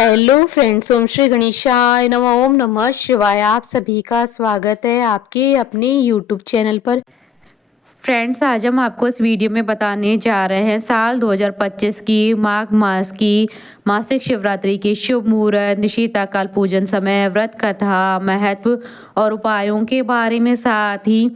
Hello friends, ओम श्री गणेशाय नमः। ओम नमः शिवाय। आप सभी का स्वागत है आपके अपने यूट्यूब चैनल पर। फ्रेंड्स, आज हम आपको इस वीडियो में बताने जा रहे हैं साल 2025 की माघ मास की मासिक शिवरात्रि के शुभ मुहूर्त, निशिता काल पूजन समय, व्रत कथा, महत्व और उपायों के बारे में, साथ ही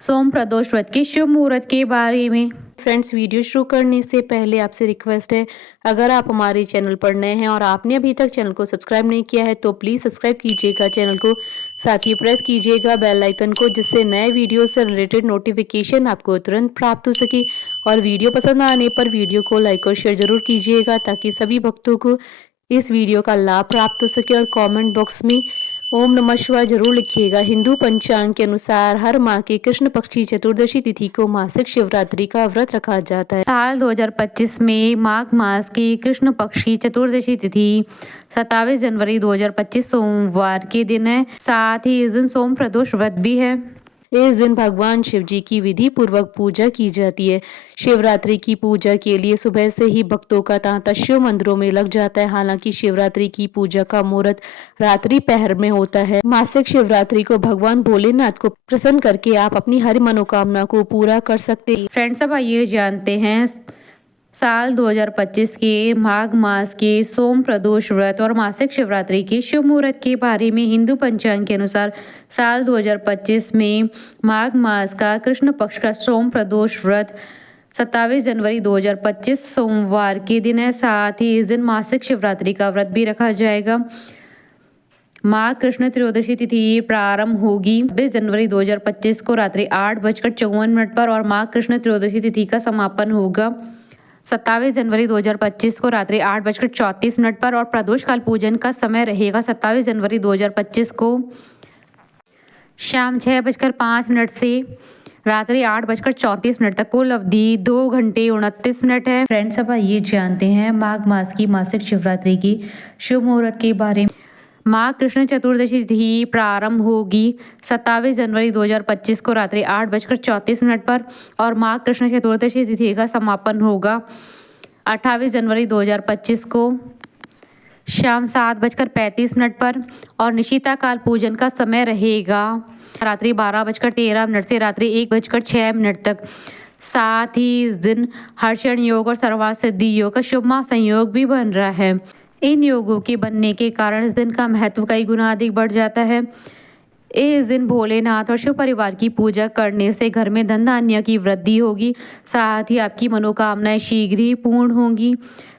सोम प्रदोष व्रत के शुभ मुहूर्त के बारे में। फ्रेंड्स, वीडियो शुरू करने से पहले आपसे रिक्वेस्ट है, अगर आप हमारे चैनल पर नए हैं और आपने अभी तक चैनल को सब्सक्राइब नहीं किया है तो प्लीज़ सब्सक्राइब कीजिएगा चैनल को। साथ ही प्रेस कीजिएगा बेल आइकन को, जिससे नए वीडियो से रिलेटेड नोटिफिकेशन आपको तुरंत प्राप्त हो सके। और वीडियो पसंद आने पर वीडियो को लाइक और शेयर जरूर कीजिएगा, ताकि सभी भक्तों को इस वीडियो का लाभ प्राप्त हो सके। और कमेंट बॉक्स में ओम नमः शिवाय जरूर लिखिएगा। हिंदू पंचांग के अनुसार हर माह के कृष्ण पक्ष की चतुर्दशी तिथि को मासिक शिवरात्रि का व्रत रखा जाता है। साल 2025 में माघ मास की कृष्ण पक्ष की चतुर्दशी तिथि 27 जनवरी 2025 सोमवार के दिन है। साथ ही इस दिन सोम प्रदोष व्रत भी है। इस दिन भगवान शिव जी की विधि पूर्वक पूजा की जाती है। शिवरात्रि की पूजा के लिए सुबह से ही भक्तों का तांता शिव मंदिरों में लग जाता है। हालांकि शिवरात्रि की पूजा का मुहूर्त रात्रि पहर में होता है। मासिक शिवरात्रि को भगवान भोलेनाथ को प्रसन्न करके आप अपनी हर मनोकामना को पूरा कर सकते हैं। फ्रेंड्स, अब आइए जानते हैं साल 2025 के माघ मास के सोम प्रदोष व्रत और मासिक शिवरात्रि के शुभ मुहूर्त के बारे में। हिंदू पंचांग के अनुसार साल 2025 में माघ मास का कृष्ण पक्ष का सोम प्रदोष व्रत 27 जनवरी 2025 सोमवार के दिन है। साथ ही इस दिन मासिक शिवरात्रि का व्रत भी रखा जाएगा। माघ कृष्ण त्रयोदशी तिथि प्रारंभ होगी 20 जनवरी 2025 को रात्रि 8:54 पर और माघ कृष्ण त्रयोदशी तिथि का समापन होगा 27 जनवरी 2025 को रात्रि 8:34 पर और प्रदोष काल पूजन का समय रहेगा 27 जनवरी 2025 को शाम 6:05 से रात्रि 8:34 तक। कुल अवधि 2 घंटे 29 मिनट है। फ्रेंड्स, अब ये जानते हैं माघ मास की मासिक शिवरात्रि की शुभ मुहूर्त के बारे में। माघ कृष्ण चतुर्दशी तिथि प्रारंभ होगी 27 जनवरी 2025 को रात्रि 8:34 पर और माघ कृष्ण चतुर्दशी तिथि का समापन होगा 28 जनवरी 2025 को शाम 7:35 पर और निशिता काल पूजन का समय रहेगा रात्रि 12:13 से रात्रि 1:06 तक। साथ ही इस दिन हर्षण योग और सर्वार्थ सिद्धि योग का शुभ संयोग भी बन रहा है। इन योगों के बनने के कारण इस दिन का महत्व कई गुना अधिक बढ़ जाता है। इस दिन भोलेनाथ और शिव परिवार की पूजा करने से घर में धन धान्य की वृद्धि होगी। साथ ही आपकी मनोकामनाएं शीघ्र ही पूर्ण होंगी।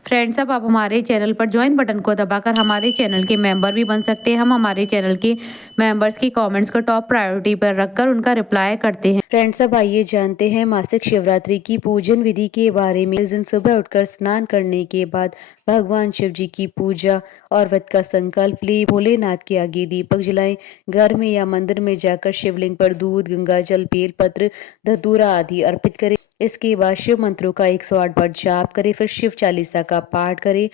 फ्रेंड्स, अब आप हमारे चैनल पर ज्वाइन बटन को दबाकर हमारे चैनल के मेंबर भी बन सकते हैं। हम हमारे चैनल के मेंबर्स की कमेंट्स को टॉप प्रायोरिटी पर रखकर उनका रिप्लाई करते हैं। फ्रेंड्स, अब आइए जानते हैं मासिक शिवरात्रि की पूजन विधि के बारे में। इस दिन सुबह उठकर स्नान करने के बाद भगवान शिव जी की पूजा और व्रत का संकल्प ले भोलेनाथ के आगे दीपक जलाएं। घर में या मंदिर में जाकर शिवलिंग पर दूध, गंगा जल, बेलपत्र, धतूरा आदि अर्पित करें। इसके बाद शिव मंत्रों का 108 बार जाप करें। फिर शिव चालीसा का पाठ करें।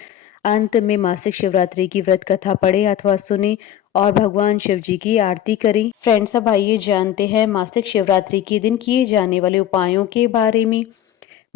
अंत में मासिक शिवरात्रि की व्रत कथा पढ़ें अथवा सुने और भगवान शिव जी की आरती करें। फ्रेंड्स, अब आइए जानते हैं मासिक शिवरात्रि के दिन किए जाने वाले उपायों के बारे में।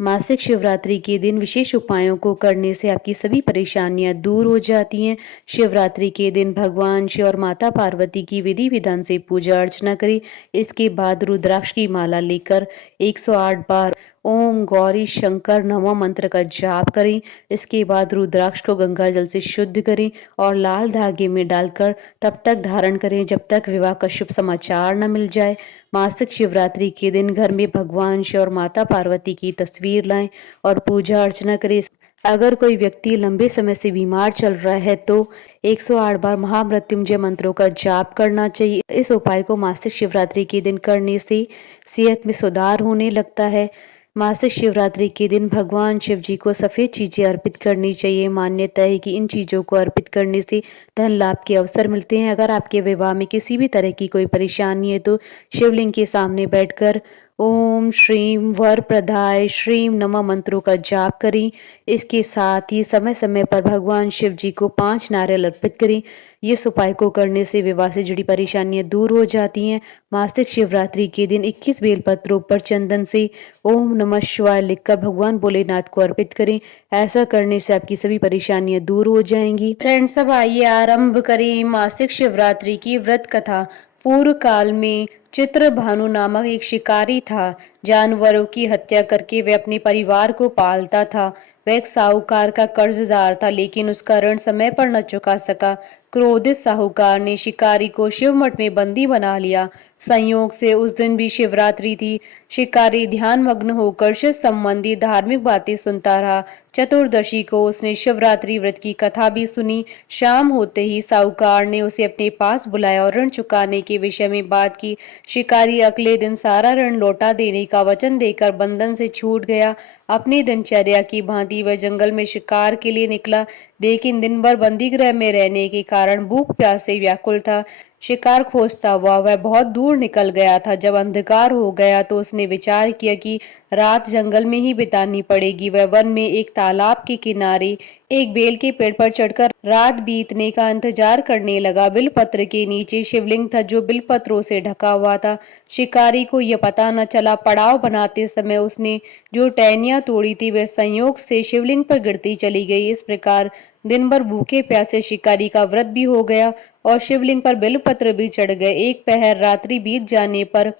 मासिक शिवरात्रि के दिन विशेष उपायों को करने से आपकी सभी परेशानियां दूर हो जाती हैं। शिवरात्रि के दिन भगवान शिव और माता पार्वती की विधि विधान से पूजा अर्चना करें। इसके बाद रुद्राक्ष की माला लेकर 108 बार ओम गौरी शंकर नमः मंत्र का जाप करें। इसके बाद रुद्राक्ष को गंगा जल से शुद्ध करें और लाल धागे में डालकर तब तक धारण करें जब तक विवाह का शुभ समाचार न मिल जाए। मासिक शिवरात्रि के दिन घर में भगवान शिव और माता पार्वती की तस्वीर लाएं और पूजा अर्चना करें। अगर कोई व्यक्ति लंबे समय से बीमार चल रहा है तो 108 बार महामृत्युंजय मंत्रों का जाप करना चाहिए। इस उपाय को मासिक शिवरात्रि के दिन करने से सेहत में सुधार होने लगता है। मासिक शिवरात्रि के दिन भगवान शिव जी को सफ़ेद चीज़ें अर्पित करनी चाहिए। मान्यता है कि इन चीज़ों को अर्पित करने से धन लाभ के अवसर मिलते हैं। अगर आपके विवाह में किसी भी तरह की कोई परेशानी है तो शिवलिंग के सामने बैठकर ओम श्रीं वरप्रदाय श्रीं नमः मंत्रों का जाप करें। इसके साथ ही समय समय पर भगवान शिव जी को 5 नारियल अर्पित करें। इस उपाय को करने से विवाह से जुड़ी परेशानियां दूर हो जाती हैं। मासिक शिवरात्रि के दिन 21 बेलपत्रों पर चंदन से ओम नमः शिवाय लिखकर भगवान भोलेनाथ को अर्पित करें। ऐसा करने से आपकी सभी परेशानियां दूर हो जाएंगी। फ्रेंड्स, अब आइए आरंभ करें मासिक शिवरात्रि की व्रत कथा। पूर्व काल में चित्रभानु नामक एक शिकारी था। जानवरों की हत्या करके वह अपने परिवार को पालता था। वह एक साहूकार का कर्जदार था, लेकिन उसका ऋण समय पर न चुका सका। क्रोधित साहूकार ने शिकारी को शिव मठ में बंदी बना लिया। संयोग से उस दिन भी शिवरात्रि थी। शिकारी ध्यान मग्न होकर शिव संबंधी धार्मिक बातें सुनता रहा। चतुर्दशी को उसने शिवरात्रि व्रत की कथा भी सुनी। शाम होते ही साहूकार ने उसे अपने पास बुलाया और ऋण चुकाने के विषय में बात की। शिकारी अगले दिन सारा ऋण लौटा देने का वचन देकर बंधन से छूट गया। अपनी दिनचर्या की भांति वह जंगल में शिकार के लिए निकला, लेकिन दिन भर बंदीगृह में रहने के कारण भूख प्यास से व्याकुल था। शिकार खोजता हुआ वह बहुत दूर निकल गया था। जब अंधकार हो गया तो उसने विचार किया कि रात जंगल में ही बितानी पड़ेगी। वह वन में एक तालाब के किनारे एक बेल के पेड़ पर चढ़कर रात बीतने का इंतजार करने लगा। बिलपत्र के नीचे शिवलिंग था जो बिलपत्रों से ढका हुआ था। शिकारी को यह पता न चला। पड़ाव बनाते समय उसने जो टहनियां तोड़ी थी वह संयोग से शिवलिंग पर गिरती चली गई। इस प्रकार दिन भर भूखे प्यासे शिकारी का व्रत भी हो गया और शिवलिंग पर बिलपत्र भी चढ़ गए। एक पहर रात्रि बीत जाने पर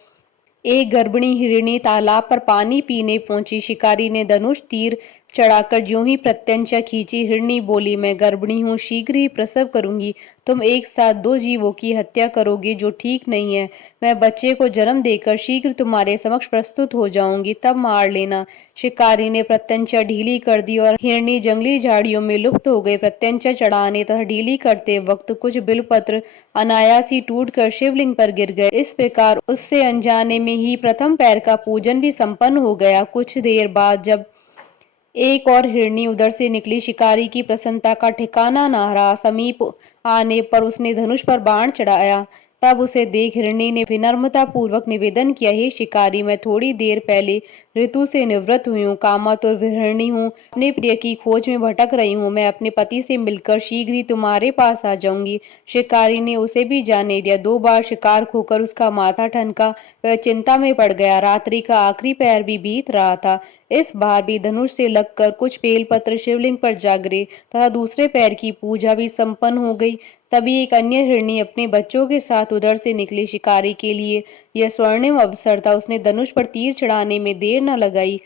एक गर्भिणी हिरणी तालाब पर पानी पीने पहुंची। शिकारी ने धनुष तीर चढ़ाकर ज्यों ही प्रत्यंचा खींची। हिरणी बोली, मैं गर्भिणी हूँ, शीघ्र ही प्रसव करूंगी। तुम एक साथ 2 जीवों की हत्या करोगे, जो ठीक नहीं है। मैं बच्चे को जन्म देकर शीघ्र तुम्हारे समक्ष प्रस्तुत हो जाऊंगी, तब मार लेना। शिकारी ने प्रत्यंचा ढीली कर दी और हिरणी जंगली झाड़ियों में लुप्त हो गई। प्रत्यंचा चढ़ाने तथा ढीली करते वक्त कुछ बिलपत्र अनायास ही टूटकर शिवलिंग पर गिर गए। इस प्रकार उससे अनजाने में ही प्रथम पैर का पूजन भी संपन्न हो गया। कुछ देर बाद जब एक और हिरणी उधर से निकली, शिकारी की प्रसन्नता का ठिकाना न रहा। समीप आने पर उसने धनुष पर बाण चढ़ाया। तब उसे देख हिरणी ने विनम्रता पूर्वक निवेदन किया, हे शिकारी, मैं थोड़ी देर पहले ऋतु से निवृत्त हुई हूँ, कामातुर विहरणी हूँ, अपने प्रिय की खोज में भटक रही हूँ। मैं अपने पति से मिलकर शीघ्र ही तुम्हारे पास आ जाऊंगी। शिकारी ने उसे भी जाने दिया। 2 बार शिकार खोकर उसका माथा ठनका। वह चिंता में पड़ गया। रात्रि का आखिरी पहर भी बीत रहा था। इस बार भी धनुष से लगकर कुछ बेलपत्र शिवलिंग पर जा गिरे तथा दूसरे पैर की पूजा भी संपन्न हो गई। तभी एक अन्य हिरणी अपने बच्चों के साथ उधर से निकली। शिकारी के लिए यह स्वर्णिम अवसर था। उसने धनुष पर तीर चढ़ाने में देर न लगाई।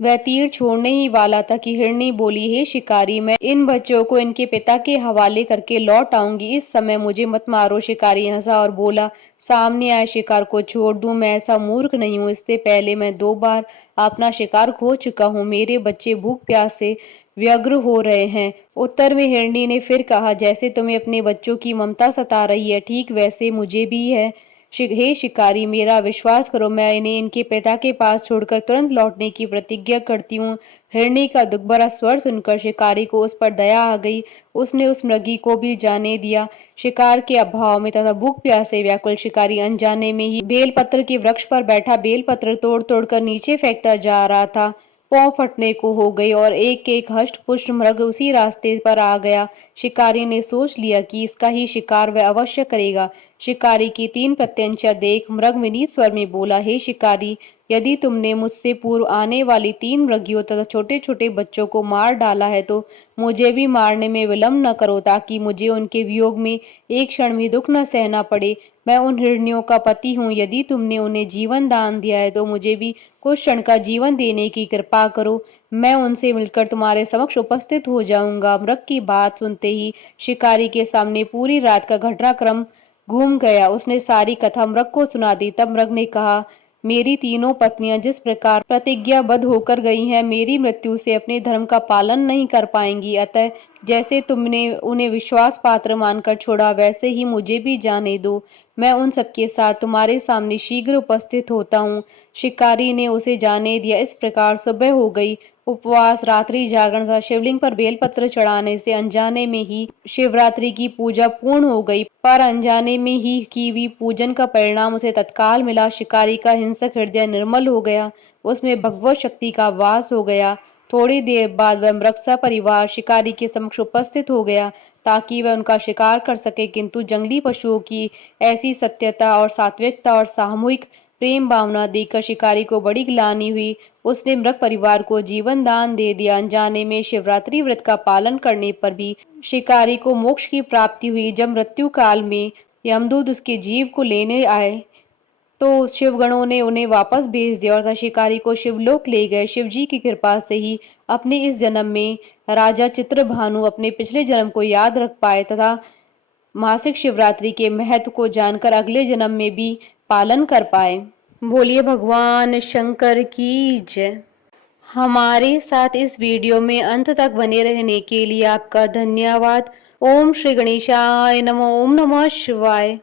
वह तीर छोड़ने ही वाला था कि हिरणी बोली, हे शिकारी, मैं इन बच्चों को इनके पिता के हवाले करके लौट आऊंगी। इस समय मुझे मत मारो। शिकारी हंसा और बोला, सामने आए शिकार को छोड़ दूं? मैं ऐसा मूर्ख नहीं हूं। इससे पहले मैं 2 बार अपना शिकार खो चुका हूं। मेरे बच्चे भूख प्यास से व्यग्र हो रहे हैं। उत्तर में हिरणी ने फिर कहा, जैसे तुम्हें अपने बच्चों की ममता सता रही है, ठीक वैसे मुझे भी है। हे शिकारी, मेरा विश्वास करो, मैं इन्हें इनके पिता के पास छोड़कर तुरंत लौटने की प्रतिज्ञा करती हूँ। हिरणी का दुख भरा स्वर सुनकर शिकारी को उस पर दया आ गई। उसने उस मृगी को भी जाने दिया। शिकार के अभाव में तथा भूख प्यास से व्याकुल शिकारी अनजाने में ही बेलपत्र के वृक्ष पर बैठा बेलपत्र तोड़ तोड़ कर नीचे फेंकता जा रहा था। पांव फटने को हो गई और एक एक हष्ट पुष्ट मृग उसी रास्ते पर आ गया। शिकारी ने सोच लिया कि इसका ही शिकार वह अवश्य करेगा। शिकारी की 3 प्रत्यंचा देख मृग विनीत स्वर में बोला, हे शिकारी, यदि तुमने मुझसे पूर्व आने वाली 3 मृगियों तथा छोटे छोटे बच्चों को मार डाला है तो मुझे भी मारने में विलंब न करो, ताकि मुझे उनके वियोग में एक क्षण भी दुख न सहना पड़े। मैं उन हिरनियों का पति हूँ। यदि तुमने उन्हें जीवन दान दिया है तो मुझे भी कुछ क्षण का जीवन देने की कृपा करो। मैं उनसे मिलकर तुम्हारे समक्ष उपस्थित हो जाऊंगा। मृग की बात सुनते ही शिकारी के सामने पूरी रात का घटनाक्रम घूम गया। उसने सारी कथा मृग को सुना दी। तब मृग ने कहा, मेरी तीनों पत्नियां जिस प्रकार प्रतिज्ञाबद्ध होकर गई हैं, मेरी मृत्यु से अपने धर्म का पालन नहीं कर पाएंगी। अतः जैसे तुमने उन्हें विश्वास पात्र मानकर छोड़ा, वैसे ही मुझे भी जाने दो। मैं उन सबके साथ तुम्हारे सामने शीघ्र उपस्थित होता हूँ। शिकारी ने उसे जाने दिया। इस प्रकार सुबह हो गई उपवास, रात्रि जागरण तथा शिवलिंग पर बेलपत्र चढ़ाने से अनजाने में ही शिवरात्रि की पूजा पूर्ण हो गई, पर अनजाने में ही की हुई पूजन का परिणाम उसे तत्काल मिला। शिकारी का हिंसक हृदय निर्मल हो गया, उसमें भगवत शक्ति का वास हो गया। थोड़ी देर बाद वह मृगसा परिवार शिकारी के समक्ष उपस्थित हो गया ताकि वह उनका शिकार कर सके, किंतु जंगली पशुओं की ऐसी सत्यता और सात्विकता और सामूहिक प्रेम भावना देखकर शिकारी को बड़ी ग्लानि हुई। उसने मृग परिवार को जीवन दान दे दिया। अनजाने में शिवरात्रि व्रत का पालन करने पर भी शिकारी को मोक्ष की प्राप्ति हुई। जब मृत्यु काल में यमदूत उसके जीव को लेने आए तो शिवगणों ने उन्हें वापस भेज दिया और शिकारी को शिवलोक ले गए। शिवजी की कृपा से ही अपने इस जन्म में राजा चित्रभानु अपने पिछले जन्म को याद रख पाए तथा मासिक शिवरात्रि के महत्व को जानकर अगले जन्म में भी पालन कर पाए। बोलिए भगवान शंकर की जय। हमारे साथ इस वीडियो में अंत तक बने रहने के लिए आपका धन्यवाद। ओम श्री गणेशाय नमः। ओम नमः शिवाय।